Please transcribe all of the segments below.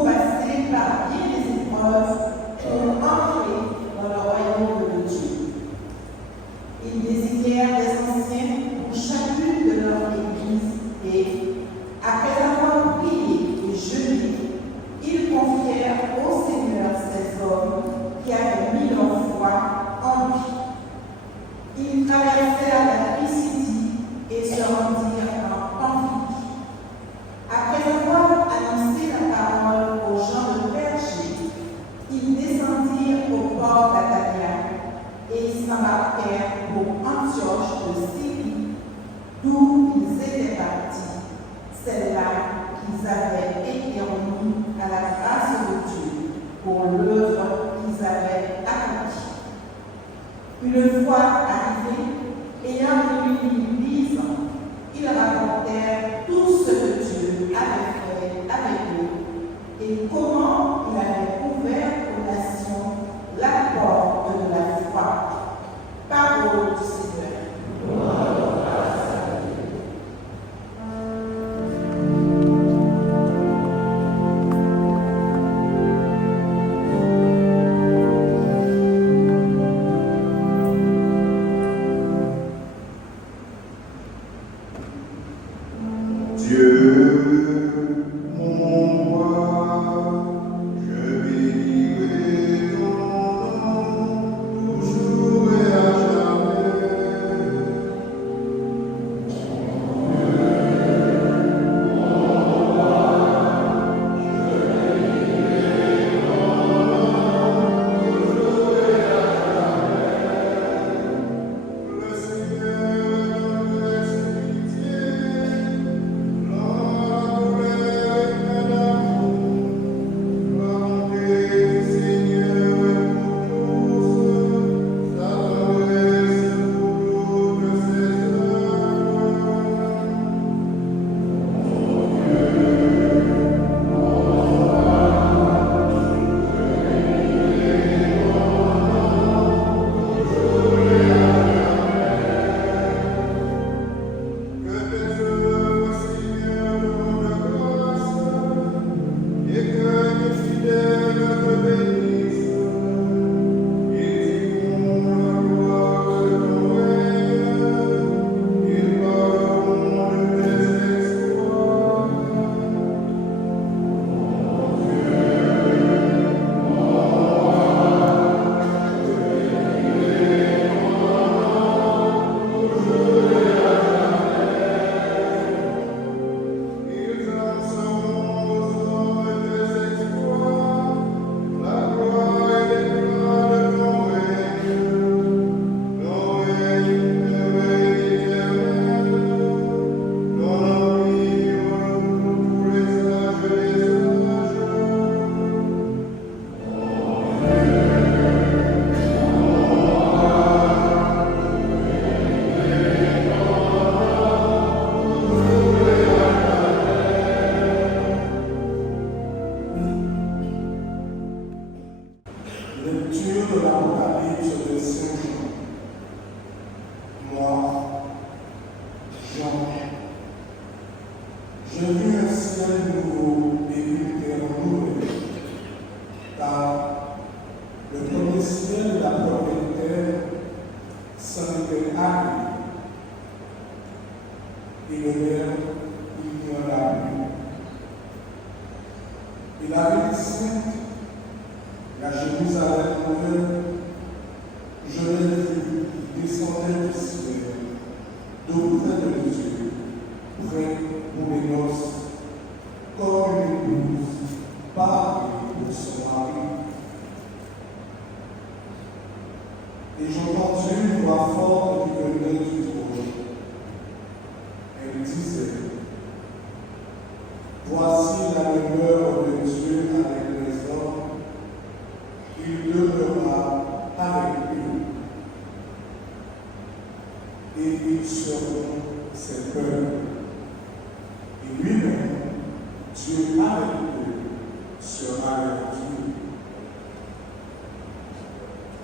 faut passer par bien des épreuves pour entrer dans le royaume de Dieu. Ils désignèrent des anciens pour chacune de leur église et, après avoir prié et jeûné, ils confièrent au Seigneur ces hommes qui avaient mis leur foi en lui. Ils traversèrent la Pisidie et se rendirent en Pamphylie. Après avoir annoncé la parole aux gens de Pergé, ils descendirent au port d'Atalia et ils s'embarquèrent pour Antioche de Syrie, d'où ils étaient partis, celle-là qu'ils avaient été remis à la grâce de Dieu pour l'œuvre qu'ils avaient accomplie. Une fois arrivés, ayant réuni l'Église, ils rapportèrent tout ce que Dieu avait fait avec eux et comment il avait ouvert aux nations la porte de la foi. Parole du Seigneur.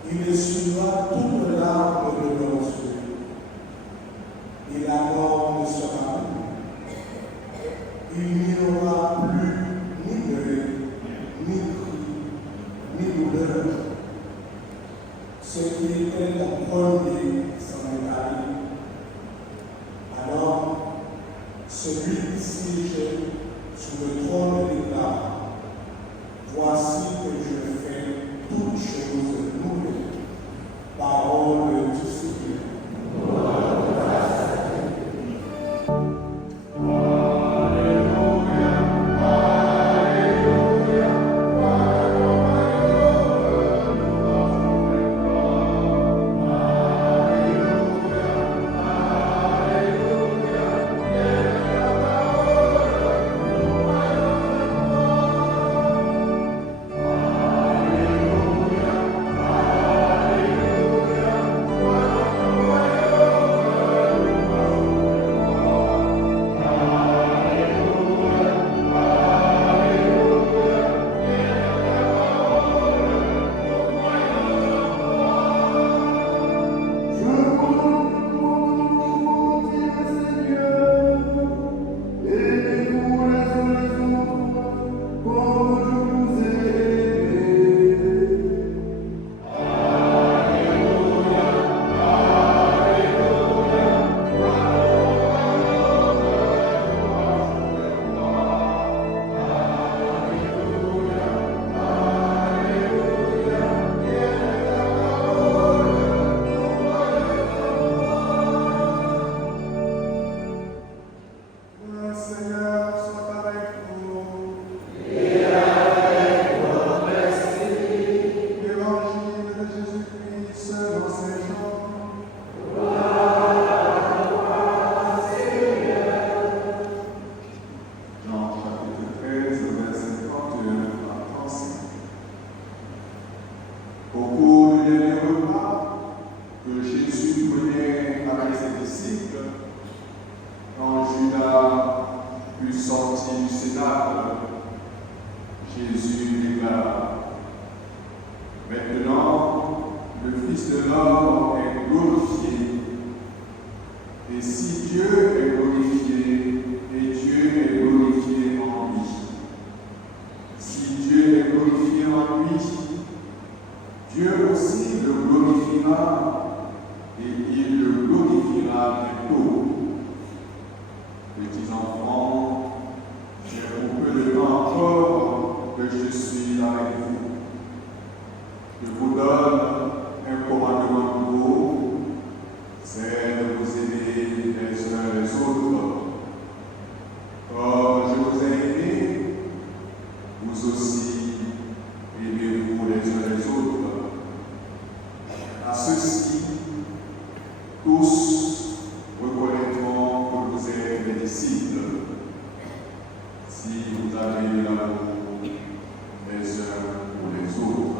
Il essuiera toute larme de leurs yeux, et la mort ne sera plus. Il n'y aura plus ni deuil, là. Maintenant, le Fils de l'homme est glorifié. Et si Dieu est glorifié, et Dieu est glorifié en lui. Si Dieu est glorifié en lui, Dieu aussi le glorifiera, et il le glorifiera bientôt. Petits enfants, j'ai pour peu de temps encore que je suis avec vous. Je vous donne un commandement nouveau, c'est de vous aimer les uns les autres. Comme je vous ai aimé, vous aussi aimez-vous les uns les autres. À ceux-ci, tous reconnaîtront que vous êtes mes disciples, si vous avez de l'amour les uns pour les autres.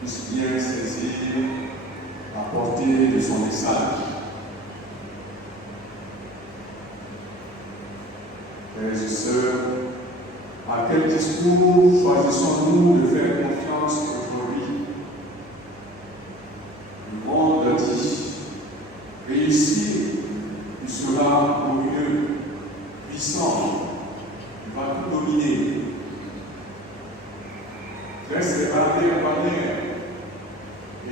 puisse bien saisir la portée de son message. Frères et sœurs, à quel discours choisissons-nous de faire confiance aujourd'hui? Le monde dit, réussir, tu seras au mieux, puissant, tu vas tout dominer. Reste réparé en manière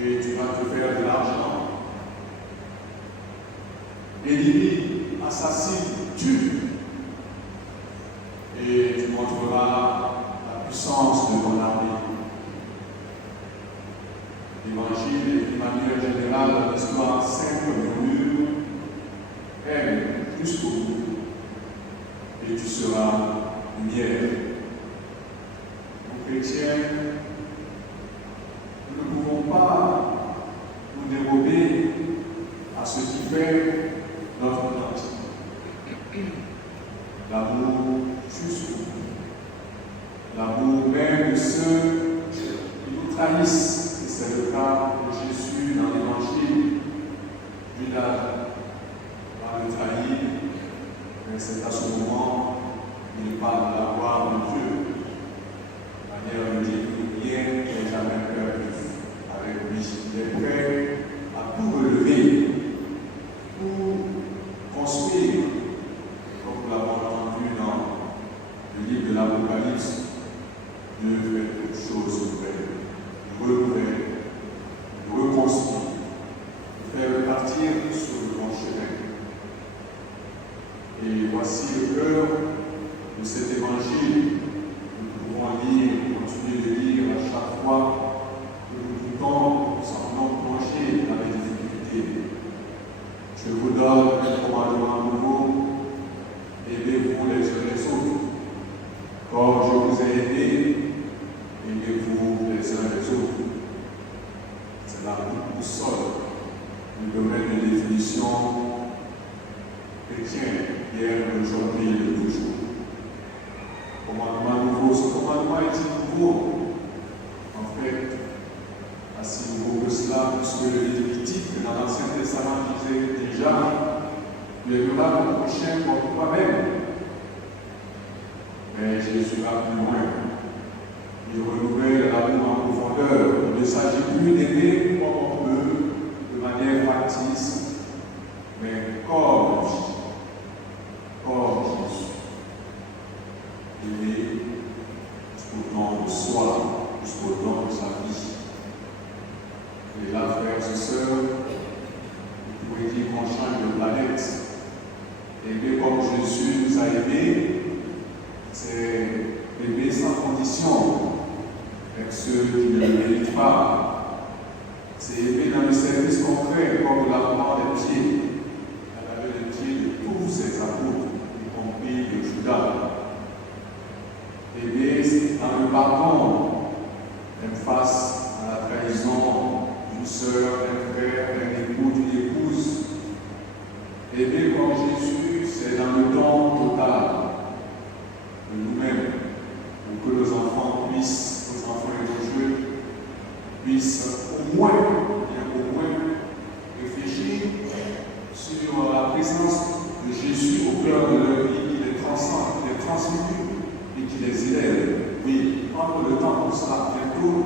et tu vas te faire de l'argent. Élimine, assassine, tue. Et tu montreras la puissance de ton armée. L'Évangile est d'une manière générale dans l'histoire simple murmure, aime jusqu'au bout, et tu seras lumière. Nous chrétiens, nous ne pouvons pas nous dérober à ce qui fait notre identité. L'amour juste, l'amour même de ceux qui nous trahissent, et c'est le cas de Jésus dans l'Évangile. Judas va le trahir, mais c'est à ce moment qu'il parle de la gloire de Dieu. De manière de dire que rien n'est jamais perdu avec lui. Il est prêt à tout relever pour construire, comme nous l'avons entendu dans le livre de l'Apocalypse, Dieu fait toutes choses nouvelles, renouvelle, reconstruire, faire repartir sur le bon chemin. Et voici le cœur de cet évangile. Nous pouvons lire, continuer de lire à chaque fois que nous semblons plonger dans les difficultés. Je vous donne un commandement nouveau, aimez-vous les uns les autres. Comme je vous ai aidé, aimez-vous les uns les autres. C'est la boussole du domaine de définition chrétien, hier, aujourd'hui et de toujours. Commandement nouveau, ce commandement est nouveau. En fait, assez nouveau que cela, puisque le Lévitique dans l'Ancien Testament disait déjà, tu aimeras ton prochain comme toi-même. Mais Jésus va plus loin. Il renouvelle l'amour en profondeur. Il ne s'agit plus d'aimer comme on peut, de manière factice, mais comme Jésus. Aimer jusqu'au don de soi, jusqu'au don de sa vie. Et là, frères et sœurs, vous pouvez dire qu'on change de planète. Aimer comme Jésus nous a aimés, c'est aimer sans condition avec ceux qui ne le méritent pas. C'est aimer dans le service concret, comme le lavement des pieds. Elle avait les pieds de tous ses apôtres, y compris de Judas. Aimer dans le pardon, même face à la trahison d'une sœur, d'un frère, d'un époux, d'une épouse. Aimer comme Jésus, c'est dans le don total de nous-mêmes, pour que nos enfants puissent, nos enfants et nos jeunes, puissent au moins réfléchir sur la présence de Jésus au cœur de leur vie, qui les transcende, qui les transmute et qui les élève. Oui, prendre le temps pour cela bientôt.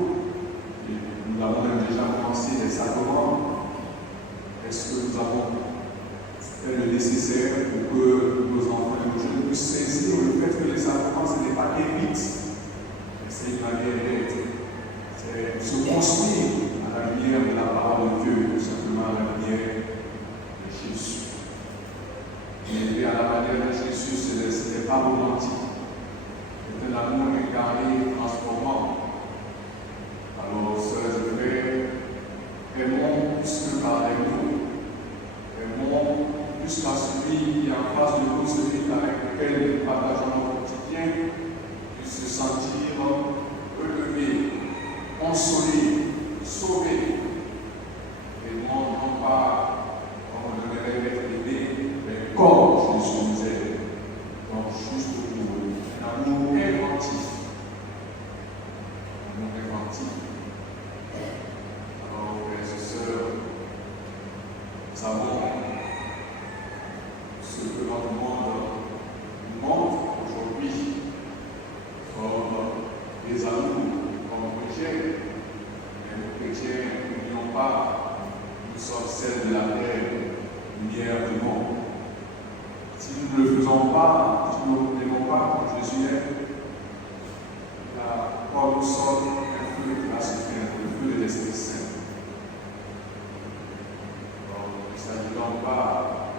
Et nous avons même déjà commencé les sacrements. Est-ce que nous avons fait le nécessaire pour que nos enfants et nos jeunes puissent saisir le fait que les sacrements, ce n'est pas des rites, mais c'est une manière d'être. C'est se construire à la lumière de la parole de Dieu, tout simplement à la lumière de Jésus. Et à la manière de Jésus, ce n'est pas romantique. C'est un amour incarné, transformant. Alors, sœurs et frères, aimons plus que parler nous. Aimons plus qu'à celui qui est en face de nous, celui avec lequel nous partageons notre quotidien, puisse se sentir relevé, consolé, sauvé. Aimons non pas comme on devrait être aimé, mais comme Jésus nous aime. Donc, juste pour un amour inventif. Un amour inventif. savons ce que notre monde nous montre aujourd'hui comme des amours, comme chrétiens. Mais nous chrétiens, n'oublions pas, nous sommes celles de la terre, lumière du monde. Si nous ne le faisons pas, si nous ne l'aimons pas comme Jésus est, quand nous sommes un feu qui va se faire, le feu de l'Esprit Saint. Il ne s'agit donc pas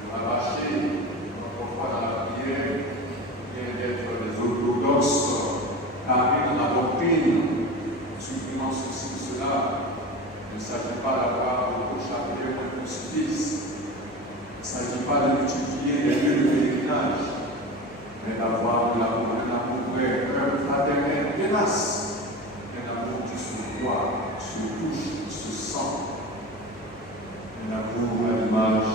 de m'arracher notre foi dans la prière, bien d'être des orthodoxes carrés dans la doctrine, supprimant ceci ou cela. Il ne s'agit pas d'avoir beaucoup chapelet ou un crucifix. Il ne s'agit pas de multiplier les lieux de pèlerinage, mais d'avoir de l'amour, un amour vrai, un fraternel tenace, un amour qui se voit, qui se touche, qui se sent, un amour à l'image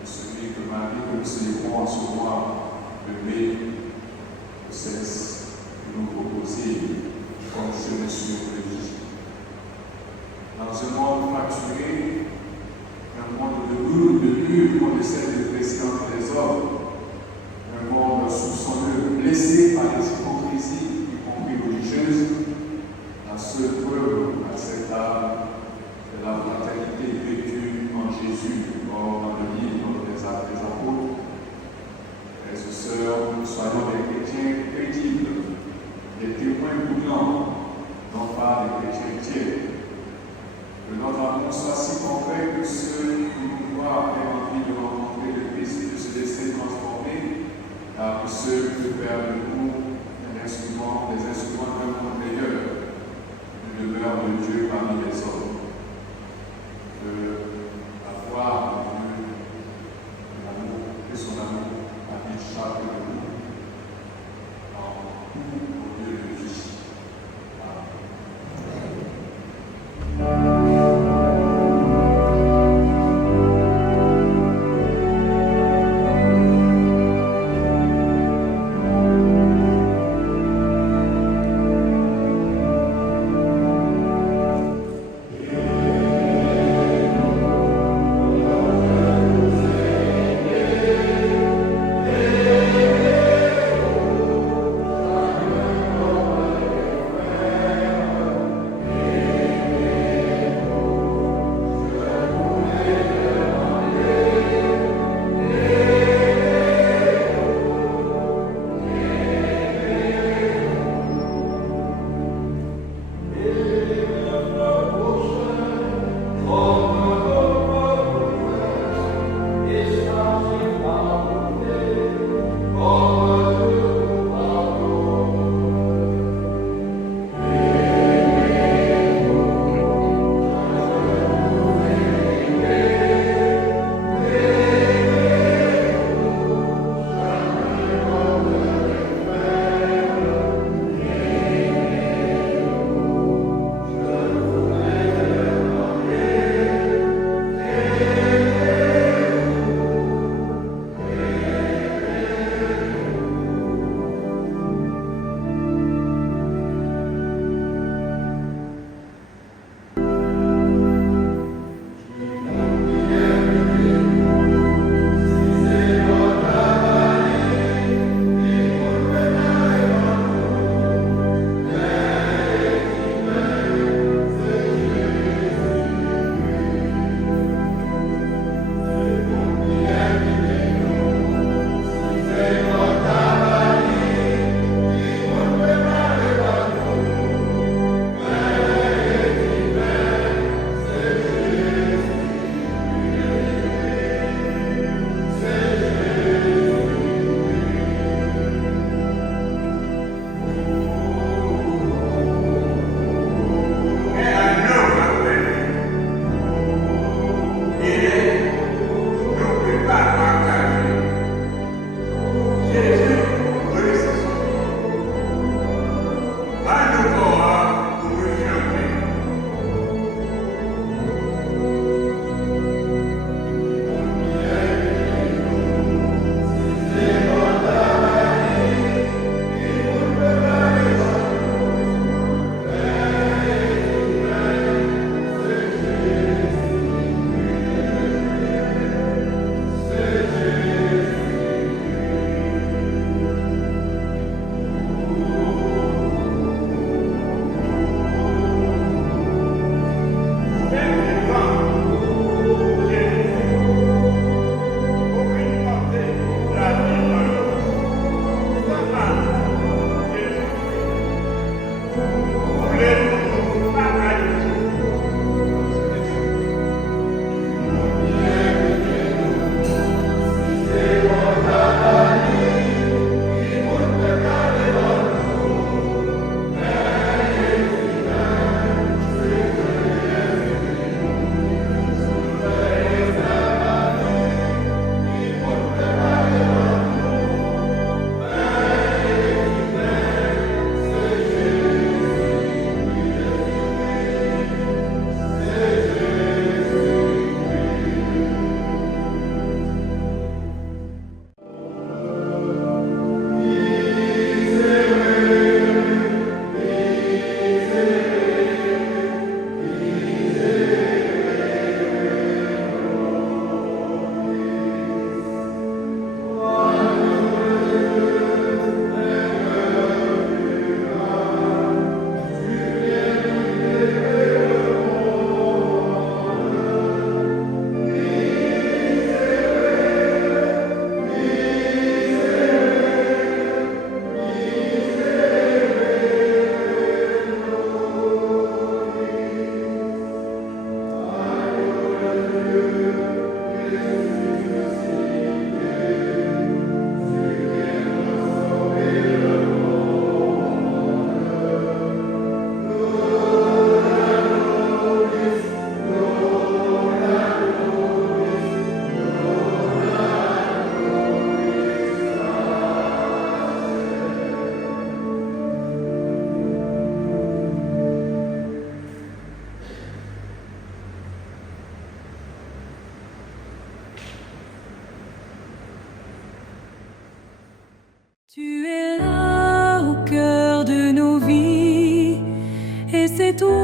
de celui que Marie, que nous célébrons en ce mois de mai, ne cesse de nous proposer comme chemin sur le vie. Dans un monde fracturé, un monde de lutte qu'on essaie de dresser entre les hommes, un monde soupçonneux, blessé par les hypocrisies, y compris religieuses, la seule preuve acceptable de la fraternité vécue en Jésus, comme dans le livre des Actes des Apôtres. Frères et sœurs, soyons des chrétiens crédibles, des témoins bouillants, non pas des chrétiens tièdes. Que notre amour soit si concret que ceux qui nous voient aient envie de rencontrer le Christ, de se laisser transformer, car ceux qui perdent de nous des instruments d'un monde meilleur, de demeure de Dieu parmi les hommes. Que la foi de Dieu, l'amour et son amour habitent chacun de nous en tout au lieu de vie. Amen.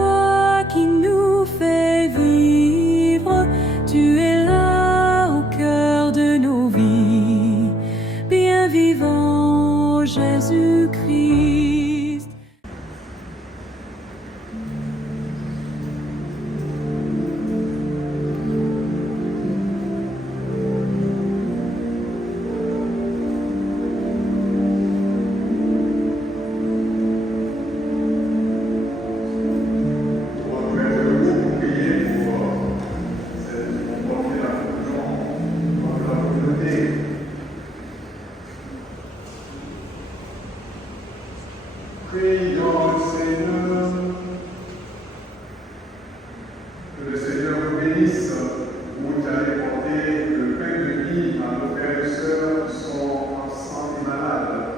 toi qui nous fais vivre, tu es là au cœur de nos vies, bien vivant Jésus-Christ. Prions le Seigneur. Que le Seigneur vous bénisse, vous qui allez porter le pain de vie à nos frères et sœurs qui sont absents et malades.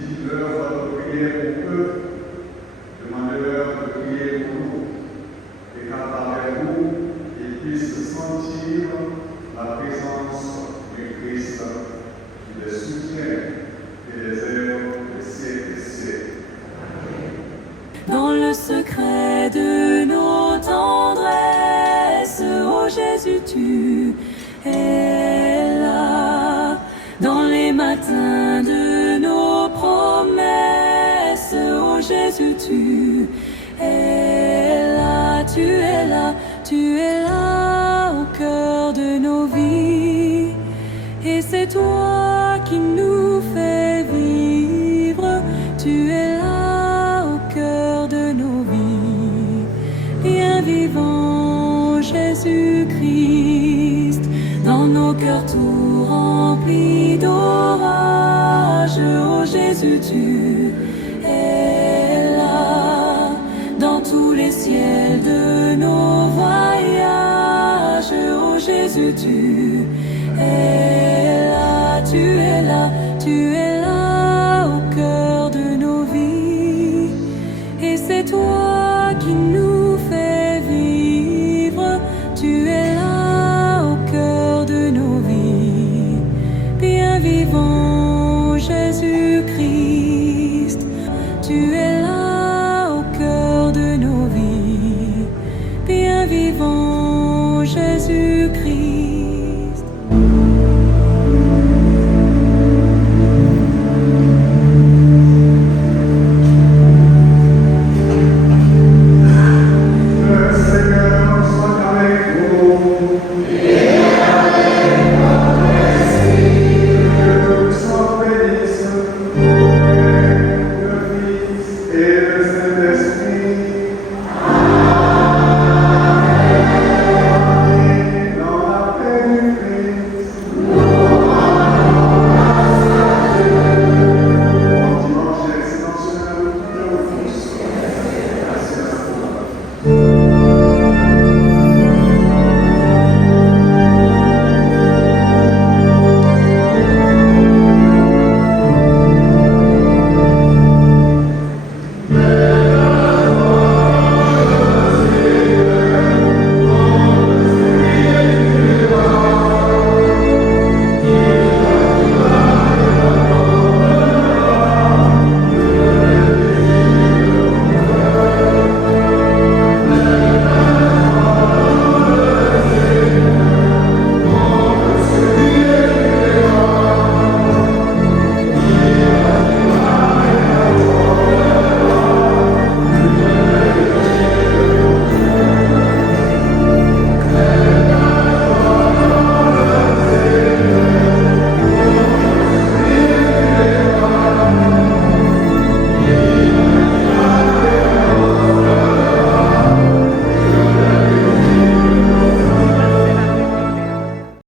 Dites-leur votre prière pour eux, demandez-leur de prier pour nous, et qu'à travers vous, ils puissent sentir la présence du Christ qui les soutient et les aime des siècles et siècles. Dans le secret de nos tendresses, ô Jésus, tu es là. Dans les matins de nos promesses, ô Jésus, tu es là, tu es là, tu es là au cœur de nos vies. Et c'est toi qui nous fais vivre, tu es là au cœur de nos vies, bien vivant Jésus-Christ, dans nos cœurs tout remplis d'orage, oh Jésus, tu es là, dans tous les ciels de nos voyages, oh Jésus, tu es là, tu es là, tu es là.